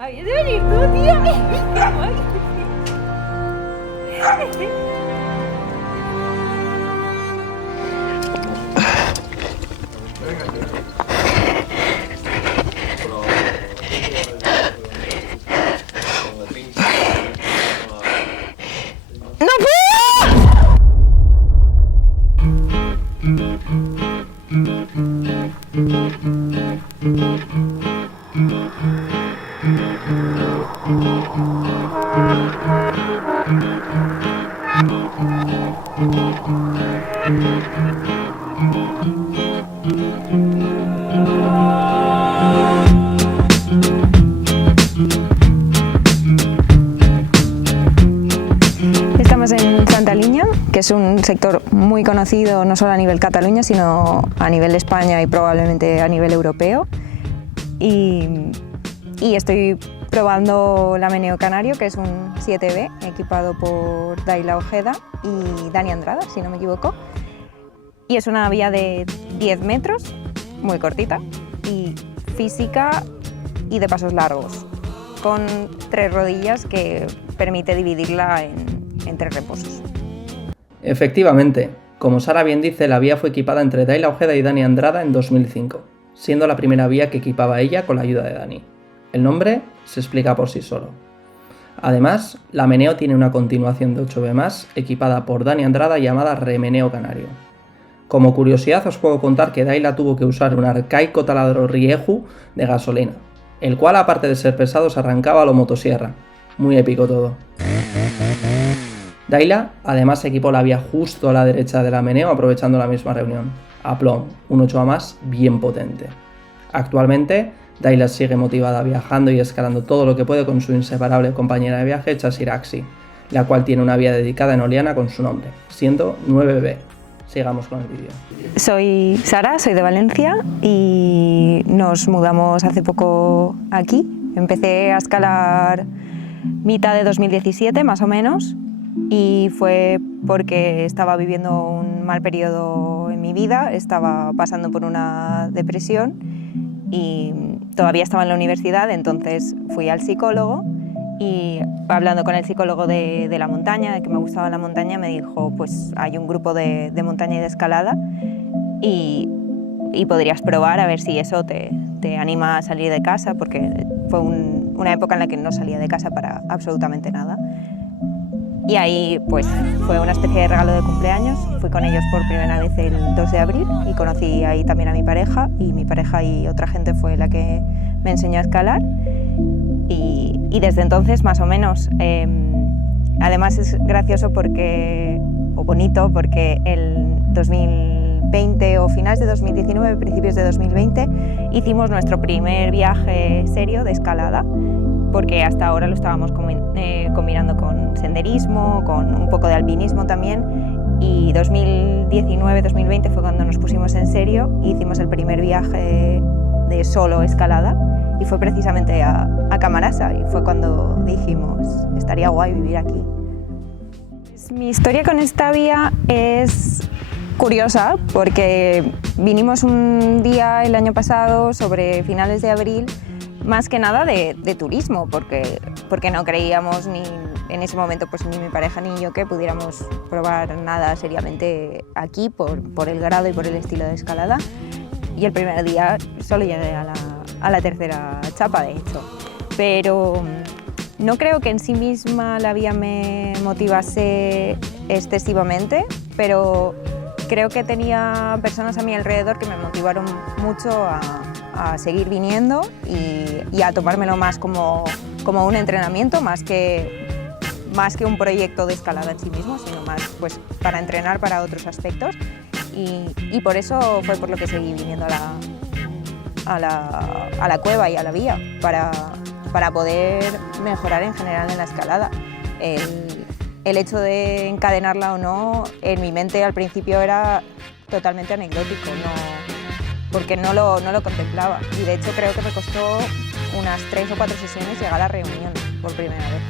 Habías de venir tú, tío. ¡No puedo! Estamos en Santa Liña, que es un sector muy conocido no solo a nivel Cataluña, sino a nivel España y probablemente a nivel europeo. Y estoy probando la Meneo Canario, que es un 7B equipado por Daila Ojeda y Dani Andrada, si no me equivoco. Y es una vía de 10 metros, muy cortita, y física y de pasos largos, con 3 rodillas que permite dividirla en 3 reposos. Efectivamente, como Sara bien dice, la vía fue equipada entre Daila Ojeda y Dani Andrada en 2005, siendo la primera vía que equipaba ella con la ayuda de Dani. El nombre se explica por sí solo. Además, la Meneo tiene una continuación de 8B+, equipada por Dani Andrada llamada Remeneo Canario. Como curiosidad os puedo contar que Daila tuvo que usar un arcaico taladro Rieju de gasolina, el cual aparte de ser pesado se arrancaba a lo motosierra. Muy épico todo. Daila además equipó la vía justo a la derecha de la Meneo aprovechando la misma reunión. Aplom, un 8A+ bien potente. Actualmente, Daila sigue motivada viajando y escalando todo lo que puede con su inseparable compañera de viaje Chasiraxi, la cual tiene una vía dedicada en Oliana con su nombre, siendo 9B. Sigamos con el vídeo. Soy Sara, soy de Valencia y nos mudamos hace poco aquí. Empecé a escalar mitad de 2017 más o menos y fue porque estaba viviendo un mal periodo en mi vida, estaba pasando por una depresión y todavía estaba en la universidad, entonces fui al psicólogo y hablando con el psicólogo de la montaña, de que me gustaba la montaña, me dijo pues hay un grupo de montaña y de escalada y podrías probar a ver si eso te anima a salir de casa, porque fue una época en la que no salía de casa para absolutamente nada. Y ahí pues fue una especie de regalo de cumpleaños, fui con ellos por primera vez el 2 de abril y conocí ahí también a mi pareja, y mi pareja y otra gente fue la que me enseñó a escalar. Y desde entonces, más o menos, además es gracioso porque, o bonito, porque el 2020 o finales de 2019, principios de 2020, hicimos nuestro primer viaje serio de escalada, porque hasta ahora lo estábamos combinando con senderismo, con un poco de alpinismo también, y 2019-2020 fue cuando nos pusimos en serio e hicimos el primer viaje de solo escalada, y fue precisamente a Camarasa, y fue cuando dijimos, estaría guay vivir aquí. Mi historia con esta vía es curiosa porque vinimos un día el año pasado, sobre finales de abril, más que nada de turismo, porque no creíamos ni en ese momento, pues ni mi pareja ni yo, que pudiéramos probar nada seriamente aquí por el grado y por el estilo de escalada. Y el primer día solo llegué a la tercera chapa, de hecho. Pero no creo que en sí misma la vía me motivase excesivamente, pero creo que tenía personas a mi alrededor que me motivaron mucho a seguir viniendo y a tomármelo más como un entrenamiento, más que un proyecto de escalada en sí mismo, sino más pues, para entrenar para otros aspectos. Y por eso fue por lo que seguí viniendo a la cueva y a la vía, para poder mejorar en general en la escalada. El hecho de encadenarla o no, en mi mente al principio era totalmente anecdótico, porque no lo contemplaba. Y de hecho creo que me costó unas 3 o 4 sesiones llegar a la reunión por primera vez.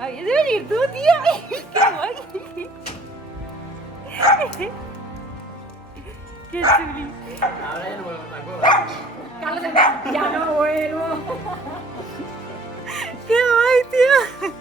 Habías de venir tú, tío. ¡Qué guay! ¡Qué chuli! Ahora ya no vuelvo a acuerdo. Carlos, ya no vuelvo. ¡Qué guay, tío!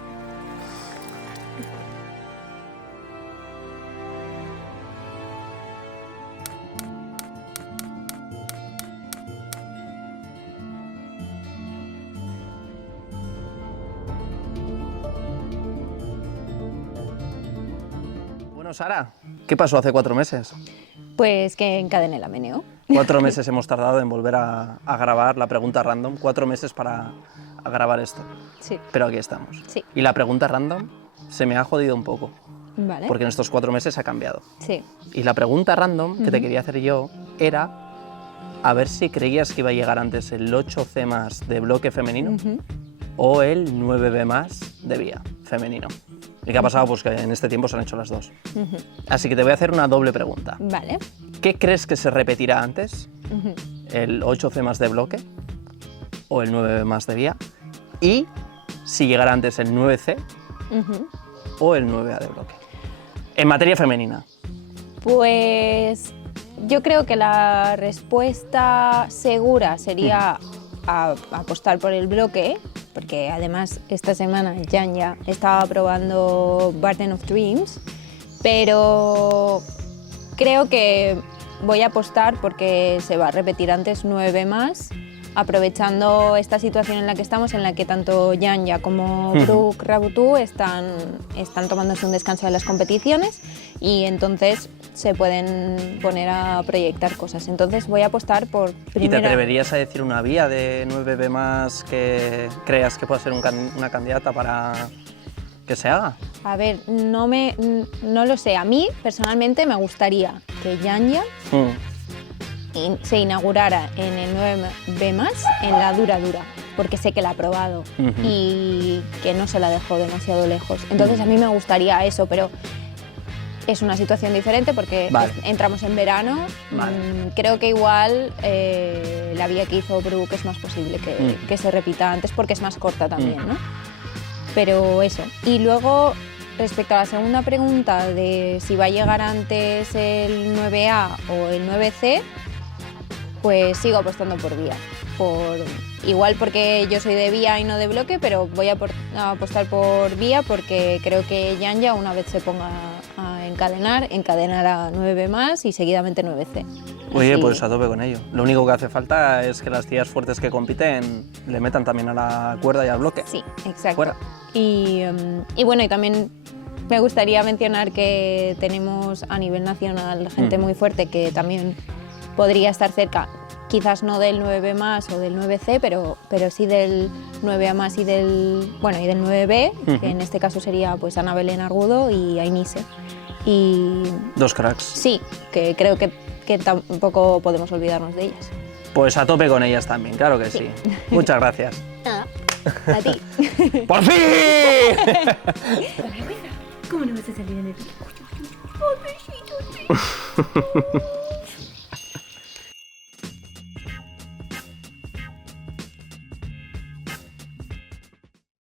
Bueno, Sara, ¿qué pasó hace 4 meses? Pues que encadené la meneo. 4 meses hemos tardado en volver a grabar la pregunta random. 4 meses para grabar esto. Sí. Pero aquí estamos. Sí. Y la pregunta random se me ha jodido un poco. Vale. Porque en estos 4 meses ha cambiado. Sí. Y la pregunta random que te quería hacer yo era a ver si creías que iba a llegar antes el 8C más de bloque femenino o el 9B más de vía femenino. ¿Y qué ha pasado? Pues que en este tiempo se han hecho las dos. Así que te voy a hacer una doble pregunta. Vale. ¿Qué crees que se repetirá antes? ¿El 8C más de bloque o el 9B más de vía? Y si llegará antes el 9C o el 9A de bloque. En materia femenina. Pues yo creo que la respuesta segura sería apostar por el bloque, porque además esta semana Jan ya estaba probando Garden of Dreams, pero creo que voy a apostar porque se va a repetir antes 9 más, aprovechando esta situación en la que estamos, en la que tanto Janja como Brooke Raboutou están tomándose un descanso de las competiciones y entonces se pueden poner a proyectar cosas. Entonces voy a apostar por primera... ¿Y te atreverías a decir una vía de 9B más que creas que pueda ser una candidata para que se haga? A ver, no lo sé. A mí, personalmente, me gustaría que Janja se inaugurara en el 9B más en la dura, porque sé que la ha probado y que no se la dejó demasiado lejos. Entonces a mí me gustaría eso, pero es una situación diferente porque entramos en verano. Creo que igual la vía que hizo Brooke es más posible que se repita antes porque es más corta también, ¿no? Pero eso. Y luego, respecto a la segunda pregunta de si va a llegar antes el 9A o el 9C, pues sigo apostando por vía. Igual porque yo soy de vía y no de bloque, pero voy a apostar por vía porque creo que Janja, una vez se ponga a encadenará 9 más y seguidamente 9C. Oye, pues a tope con ello. Lo único que hace falta es que las tías fuertes que compiten le metan también a la cuerda y al bloque. Sí, exacto. Fuera. Y bueno, y también me gustaría mencionar que tenemos a nivel nacional gente muy fuerte que también podría estar cerca, quizás no del 9B más o del 9C, pero sí del 9A más y del 9B, que en este caso sería pues Ana Belén Argudo y Ainise. Y dos cracks. Sí, que creo que tampoco podemos olvidarnos de ellas. Pues a tope con ellas también, claro que sí. Muchas gracias. Nada, a ti. ¡Por fin! ¿Cómo no vas a salir en el... ¡Oh, besito!